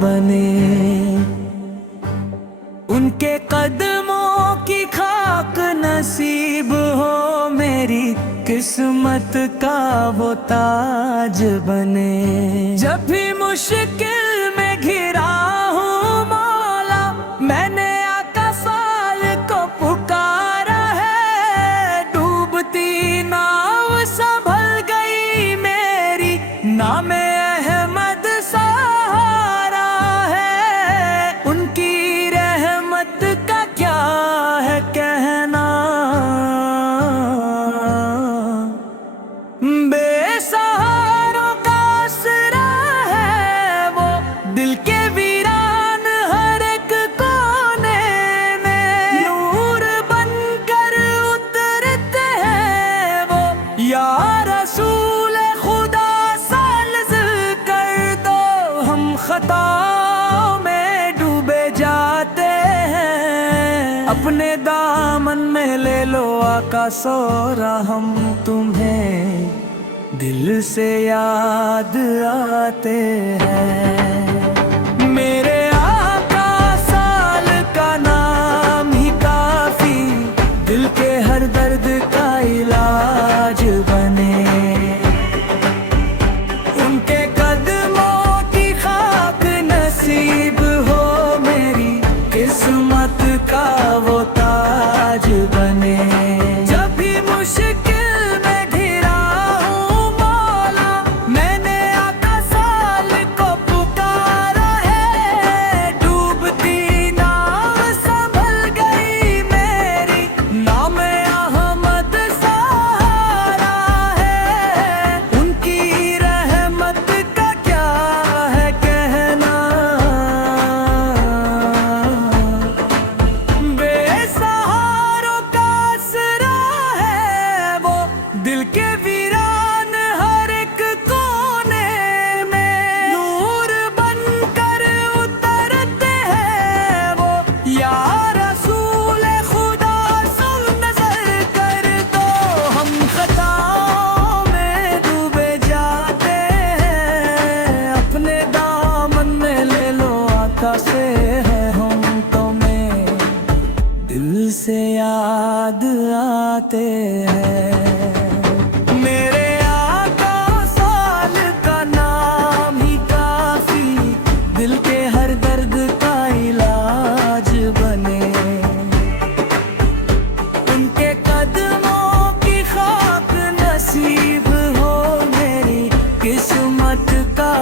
बने। उनके कदमों की खाक नसीब हो मेरी किस्मत का वो ताज बने। जब भी मुश्किल में घिरा हूँ मौला, मैंने आका फाल को पुकारा है। डूबती नाव संभल गई मेरी, नाम अहमद सहारा है। उनकी रहमत का क्या है कहना, बेसहारों का आसरा है वो, दिल के वीरान हर एक कोने में नूर बनकर उतरते हैं वो। या रसूल खुदा साल्ज़ कर दो, हम खताओं में डूबे जाते हैं। अपने दामन में ले लो आका सोरा, हम तुम्हें दिल से याद आते हैं। मेरे आका साल का नाम ही काफी, दिल के हर दर्द का इलाज बने। उनके कदमों की खाक नसीब हो मेरी किस्मत का वो ताज बने। जब भी मुश्किल में घिरा हूँ मौला, मैंने आका साल को पुकारा है। डूबती नाव संभल गई मेरी, नाम अहमद सहारा है। उनकी रहमत का क्या है कहना, बेसहारों का आसरा है वो, दिल के वीरान हर एक कोने में नूर बनकर उतरते हैं वो। या रसूल खुदा सुन नजर कर दो, हम खताओं में डूबे जाते हैं। अपने दामन में ले लो आका से है हम तुम्हें दिल से याद आते हैं। मेरे आका साल का नाम ही काफी, दिल के हर दर्द का इलाज बने। उनके कदमों की खाक नसीब हो मेरी किस्मत का